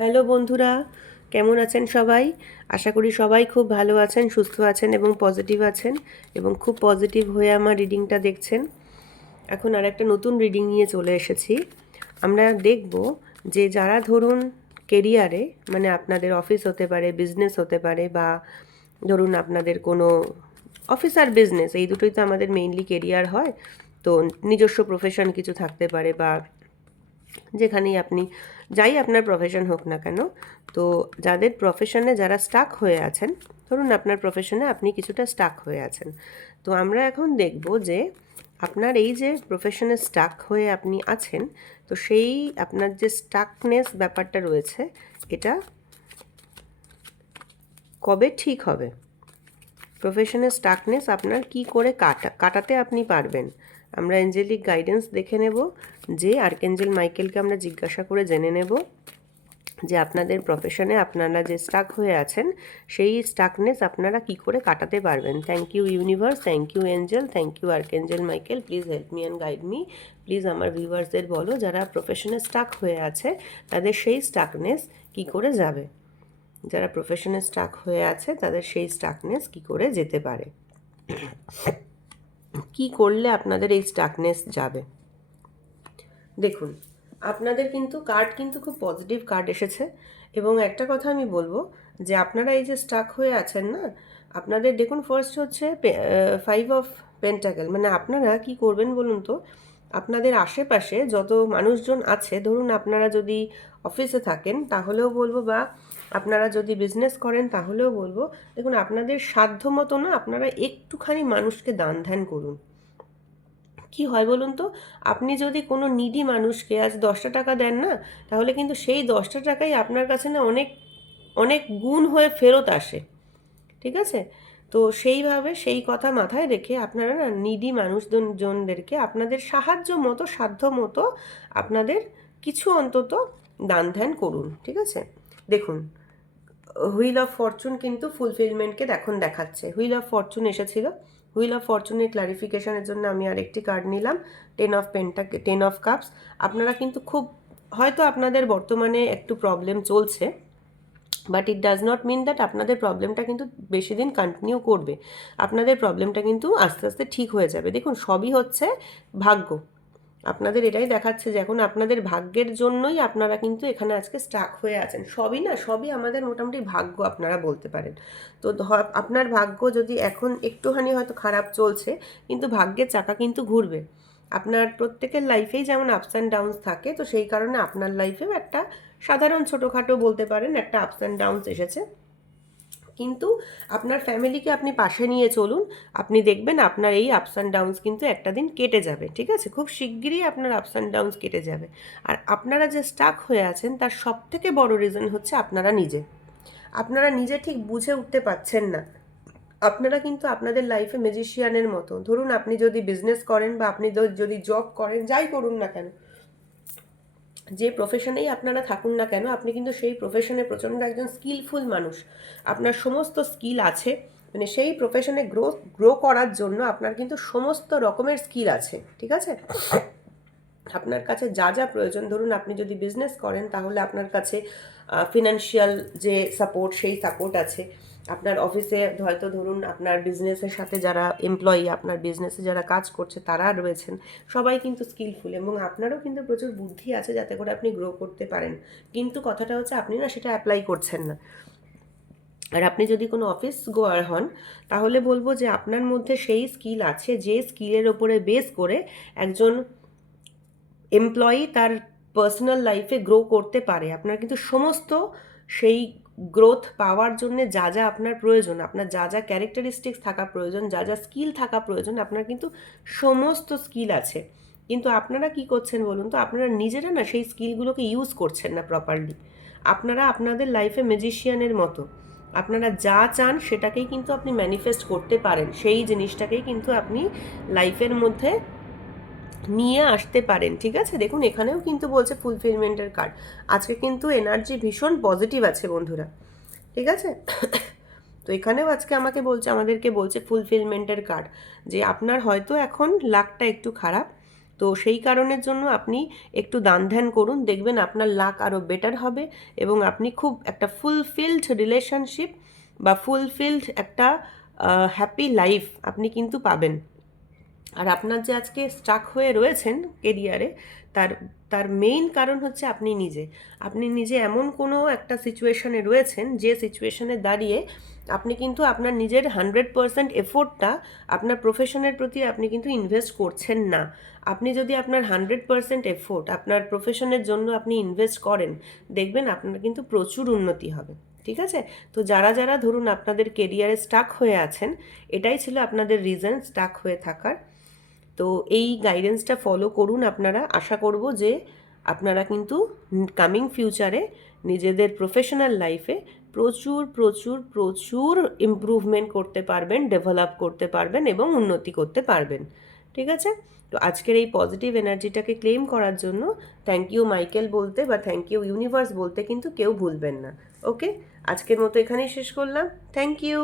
Hello বন্ধুরা, কেমন আছেন সবাই? আশা করি সবাই খুব ভালো আছেন, সুস্থ আছেন এবং পজিটিভ আছেন এবং খুব পজিটিভ হয়ে আমার রিডিংটা দেখছেন। এখন আর একটা নতুন রিডিং নিয়ে চলে এসেছি। আমরা দেখব যে যারা ধরুন কেরিয়ারে, মানে আপনাদের অফিস হতে পারে, বিজনেস হতে পারে, বা ধরুন আপনাদের কোনো অফিস আর বিজনেস, এই দুটোই তো আমাদের মেইনলি কেরিয়ার হয়। তো নিজস্ব প্রফেশন কিছু থাকতে পারে, বা যেখানেই আপনি যাই আপনার প্রফেশন হোক না কেন, তো যাদের প্রফেশনে যারা স্টাক হয়ে আছেন, ধরুন আপনার প্রফেশনে আপনি কিছুটা স্টাক হয়ে আছেন, তো আমরা এখন দেখব যে আপনার এই যে প্রফেশনে স্টাক হয়ে আপনি আছেন, তো সেই আপনার যে স্টাকনেস ব্যাপারটা রয়েছে, এটা কবে ঠিক হবে। প্রফেশনের স্টাকনেস আপনার কি করে কাটাতে আপনি পারবেন। আমরা এঞ্জেলিক গাইডেন্স দেখে নেব, যে আর্কেঞ্জেল মাইকেলকে আমরা জিজ্ঞাসা করে জেনে নেব যে আপনাদের প্রফেশনে আপনারা যে স্টাক হয়ে আছেন, সেই স্টাকনেস আপনারা কি করে কাটাতে পারবেন। Thank you universe, thank you angel, thank you archangel Michael, please help me and guide me. Please আমার ভিউয়ার্সদের বলো, যারা প্রফেশনে স্টাক হয়ে আছে তাদের সেই স্টাকনেস কি করে যাবে। যারা প্রফেশনে স্টাক হয়ে আছে তাদের সেই স্টাকনেস কি করে যেতে পারে, কি করলে আপনাদের এই স্টাকনেস যাবে। দেখুন, আপনাদের কিন্তু কার্ড কিন্তু খুব পজিটিভ কার্ড এসেছে, এবং একটা কথা আমি বলবো যে আপনারা এই যে স্টাক হয়ে আছেন না, আপনাদের দেখুন ফার্স্ট হচ্ছে 5 অফ পেন্টাকেল, মানে আপনারা কি করবেন বলুন তো। আপনাদের আশেপাশে যত মানুষজন আছে, ধরুন আপনারা যদি অফিসে থাকেন তাহলেও বলবো, বা আপনারা যদি বিজনেস করেন তাহলেও বলবো, দেখুন আপনাদের সাধ্য মতো না আপনারা একটুখানি মানুষকে দান ধ্যান করুন। কি হয় বলুন তো, আপনি যদি কোনো নিডি মানুষকে আজ 10টা টাকা দেন না, তাহলে কিন্তু সেই 10টা টাকাই আপনার কাছে না অনেক অনেক গুণ হয়ে ফেরত আসে। ঠিক আছে? তো সেইভাবে সেই কথা মাথায় রেখে আপনারা না নিডি মানুষজনদেরকে আপনাদের সাহায্য মতো, সাধ্য মতো আপনাদের কিছু অন্তত দান ধ্যান করুন। ঠিক আছে? দেখুন, হুইল অফ ফরচুন কিন্তু ফুলফিলমেন্টকে এখন দেখাচ্ছে। হুইল অফ ফরচুন এসেছিল। হুইল অফ ফরচুনের ক্লারিফিকেশনের জন্য আমি আরেকটি কার্ড নিলাম, 10 অফ কাপস। আপনারা কিন্তু খুব, হয়তো আপনাদের বর্তমানে একটু প্রবলেম চলছে, but it does not mean that আপনাদের প্রবলেমটা কিন্তু বেশি দিন কন্টিনিউ করবে। আপনাদের প্রবলেমটা কিন্তু আস্তে আস্তে ঠিক হয়ে যাবে। দেখুন, সবই হচ্ছে ভাগ্য। আপনাদের এটাই দেখাচ্ছে যে এখন আপনাদের ভাগ্যের জন্যই আপনারা কিন্তু এখানে আজকে স্টাক হয়ে আছেন। সবই না, সবই আমাদের মোটামুটি ভাগ্য আপনারা বলতে পারেন। তো আপনার ভাগ্য যদি এখন একটুখানি হয়তো খারাপ চলছে, কিন্তু ভাগ্যের চাকা কিন্তু ঘুরবে। আপনার প্রত্যেকের লাইফেই যেমন আপস অ্যান্ড ডাউনস থাকে, তো সেই কারণে আপনার লাইফেও একটা সাধারণ ছোটোখাটো বলতে পারেন একটা আপস অ্যান্ড ডাউনস এসেছে। কিন্তু আপনার ফ্যামিলিকে আপনি পাশে নিয়ে চলুন, আপনি দেখবেন আপনার এই আপস অ্যান্ড ডাউনস কিন্তু একটা দিন কেটে যাবে। ঠিক আছে? খুব শিগগিরই আপনার আপস অ্যান্ড ডাউনস কেটে যাবে। আর আপনারা যে স্টাক হয়ে আছেন তার সবথেকে বড় রিজন হচ্ছে আপনারা নিজে। আপনারা নিজে ঠিক বুঝে উঠতে পারছেন না। আপনারা কিন্তু আপনাদের লাইফে ম্যাজিশিয়ানের মতো, ধরুন আপনি যদি বিজনেস করেন বা আপনি যদি জব করেন, যাই করুন না কেন, যে প্রফেশনেই আপনারা থাকুন না কেন, আপনি কিন্তু সেই প্রফেশনে প্রচণ্ড একজন স্কিলফুল মানুষ। আপনার সমস্ত স্কিল আছে, মানে সেই প্রফেশনে গ্রো করার জন্য আপনার কিন্তু সমস্ত রকমের স্কিল আছে। ঠিক আছে? আপনার কাছে যা যা প্রয়োজন, ধরুন আপনি যদি বিজনেস করেন তাহলে আপনার কাছে ফিনান্সিয়াল যে সাপোর্ট, সেই সাপোর্ট আছে। আপনার অফিসে হয়তো ধরুন আপনার বিজনেসের সাথে যারা এমপ্লয়ি, আপনার বিজনেসে যারা কাজ করছে তারা রয়েছেন, সবাই কিন্তু স্কিলফুল, এবং আপনারও কিন্তু প্রচুর বুদ্ধি আছে যাতে করে আপনি গ্রো করতে পারেন। কিন্তু কথাটা হচ্ছে আপনি না সেটা অ্যাপ্লাই করছেন না। আর আপনি যদি কোনো অফিস গোয়ার হন, তাহলে বলবো যে আপনার মধ্যে সেই স্কিল আছে যে স্কিলের ওপরে বেস করে একজন এমপ্লয়ি তার পার্সোনাল লাইফে গ্রো করতে পারে। আপনার কিন্তু সমস্ত সেই গ্রোথ পাওয়ার জন্য যা যা আপনার প্রয়োজন, আপনার যা যা ক্যারেক্টারিস্টিক্স থাকা প্রয়োজন, যা যা স্কিল থাকা প্রয়োজন, আপনার কিন্তু সমস্ত স্কিল আছে। কিন্তু আপনারা কি করছেন বলুন তো, আপনারা নিজেরা না সেই স্কিলগুলোকে ইউজ করছেন না প্রপারলি। আপনারা আপনাদের লাইফে ম্যাজিশিয়ানের মতো, আপনারা যা চান সেটাকেই কিন্তু আপনি ম্যানিফেস্ট করতে পারেন, সেই জিনিসটাকেই কিন্তু আপনি লাইফের মধ্যে নিয়ে আসতে পারেন। ঠিক আছে? দেখুন, এখানেও কিন্তু বলছে ফুলফিলমেন্টের কার্ড। আজকে কিন্তু এনার্জি ভীষণ পজিটিভ আছে বন্ধুরা। ঠিক আছে? তো এখানেও আজকে আমাদেরকে বলছে ফুলফিলমেন্টের কার্ড, যে আপনার হয়তো এখন লাকটা একটু খারাপ, তো সেই কারণের জন্য আপনি একটু দান ধ্যান করুন, দেখবেন আপনার লাক আরও বেটার হবে এবং আপনি খুব একটা ফুলফিলড রিলেশনশিপ বা ফুলফিলড একটা হ্যাপি লাইফ আপনি কিন্তু পাবেন। আর আপনার যে আজকে স্টাক হয়ে রয়েছেন কেরিয়ারে, তার তার মেইন কারণ হচ্ছে আপনি নিজে এমন কোনো একটা সিচুয়েশনে রয়েছেন যে সিচুয়েশনে দাঁড়িয়ে আপনি কিন্তু আপনার নিজের 100% এফোর্টটা আপনার প্রফেশনের প্রতি আপনি কিন্তু ইনভেস্ট করছেন না। আপনি যদি আপনার 100% এফোর্ট আপনার প্রফেশনের জন্য আপনি ইনভেস্ট করেন, দেখবেন আপনার কিন্তু প্রচুর উন্নতি হবে। ঠিক আছে? তো যারা যারা ধরুন আপনাদের কেরিয়ারে স্টাক হয়ে আছেন, এটাই ছিল আপনাদের রিজন স্টাক হয়ে থাকার। তো এই গাইডেন্সটা ফলো করুন আপনারা। আশা করব যে আপনারা কিন্তু কামিং ফিউচারে নিজেদের প্রফেশনাল লাইফে প্রচুর প্রচুর প্রচুর ইমপ্রুভমেন্ট করতে পারবেন, ডেভেলপ করতে পারবেন এবং উন্নতি করতে পারবেন। ঠিক আছে? তো আজকের এই পজিটিভ এনার্জিটাকে ক্লেম করার জন্য থ্যাংক ইউ মাইকেল বলতে বা থ্যাংক ইউ ইউনিভার্স বলতে কিন্তু কেউ ভুলবেন না। ওকে, আজকের মতো এখানেই শেষ করলাম। Thank you.